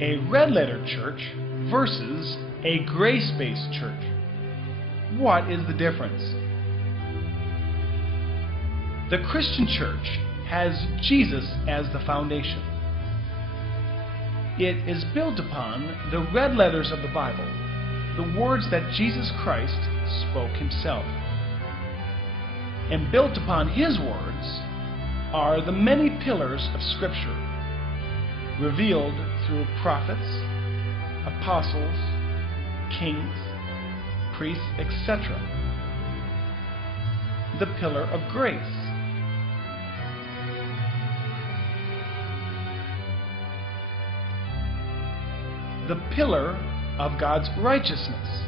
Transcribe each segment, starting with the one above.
A red-letter church versus a grace-based church. What is the difference? The Christian church has Jesus as the foundation. It is built upon the red letters of the Bible, the words that Jesus Christ spoke himself. And built upon his words are the many pillars of Scripture, revealed through prophets, apostles, kings, priests, etc. The pillar of grace. The pillar of God's righteousness.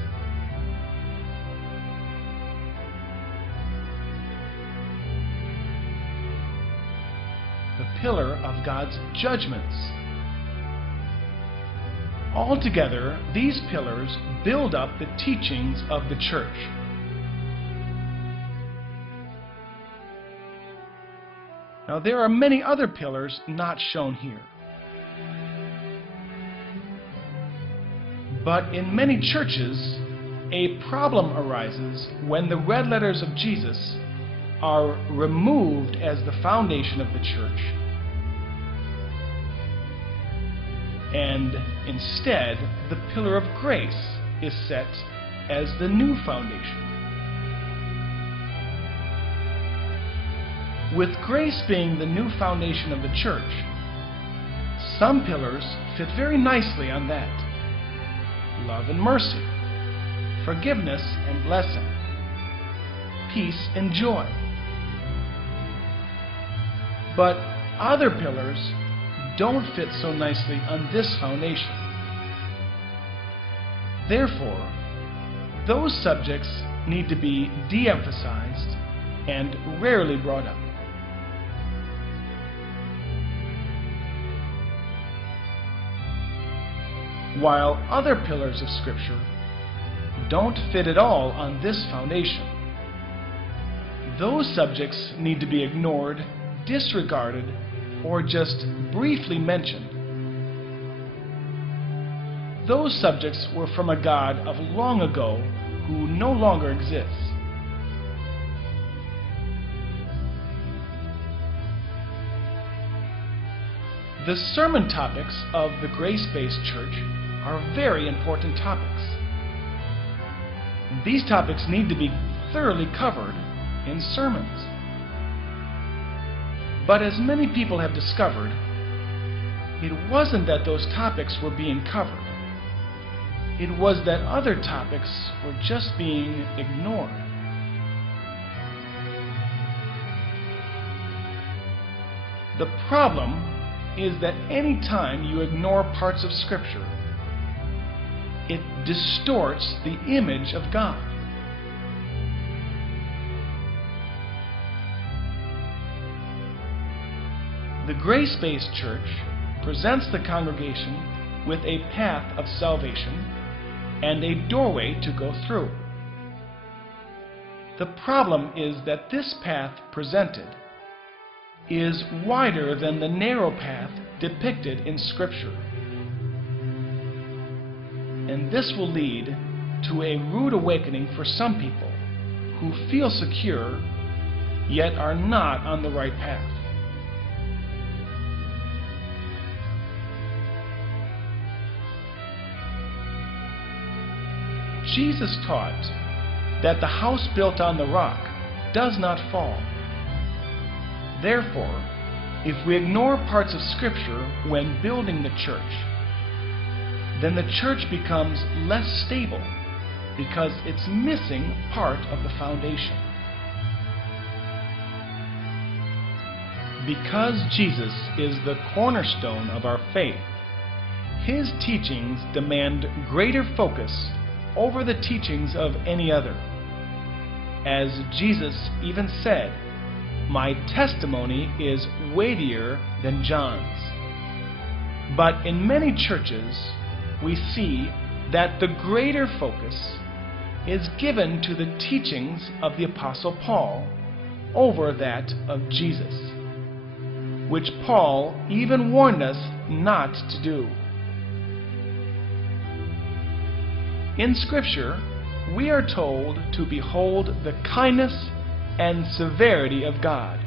The pillar of God's judgments. Altogether, these pillars build up the teachings of the church. Now, there are many other pillars not shown here. But in many churches, a problem arises when the red letters of Jesus are removed as the foundation of the church, and instead the pillar of grace is set as the new foundation. With grace being the new foundation of the church, some pillars fit very nicely on that. Love and mercy, forgiveness and blessing, peace and joy. But other pillars don't fit so nicely on this foundation. Therefore, those subjects need to be de-emphasized and rarely brought up. While other pillars of Scripture don't fit at all on this foundation, those subjects need to be ignored, disregarded, or just briefly mentioned. Those subjects were from a God of long ago who no longer exists. The sermon topics of the grace-based church are very important topics. These topics need to be thoroughly covered in sermons. But as many people have discovered, it wasn't that those topics were being covered. It was that other topics were just being ignored. The problem is that any time you ignore parts of Scripture, it distorts the image of God. The grace-based church presents the congregation with a path of salvation and a doorway to go through. The problem is that this path presented is wider than the narrow path depicted in Scripture. And this will lead to a rude awakening for some people who feel secure yet are not on the right path. Jesus taught that the house built on the rock does not fall. Therefore, if we ignore parts of Scripture when building the church, then the church becomes less stable because it's missing part of the foundation. Because Jesus is the cornerstone of our faith, his teachings demand greater focus over the teachings of any other. As Jesus even said, "My testimony is weightier than John's." But in many churches, we see that the greater focus is given to the teachings of the Apostle Paul over that of Jesus, which Paul even warned us not to do. In Scripture, we are told to behold the kindness and severity of God.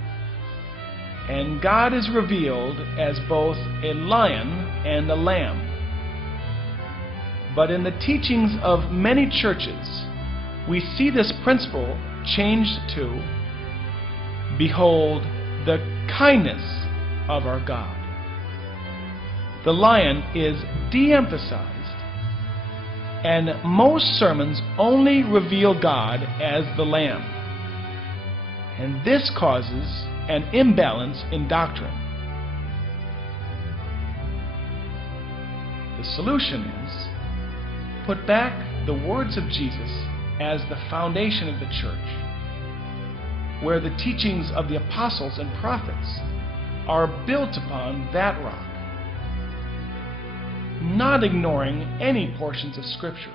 And God is revealed as both a lion and a lamb. But in the teachings of many churches, we see this principle changed to, behold the kindness of our God. The lion is de-emphasized, and most sermons only reveal God as the lamb. And this causes an imbalance in doctrine. The solution is, put back the words of Jesus as the foundation of the church, where the teachings of the apostles and prophets are built upon that rock, not ignoring any portions of Scripture.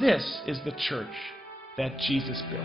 This is the church that Jesus built.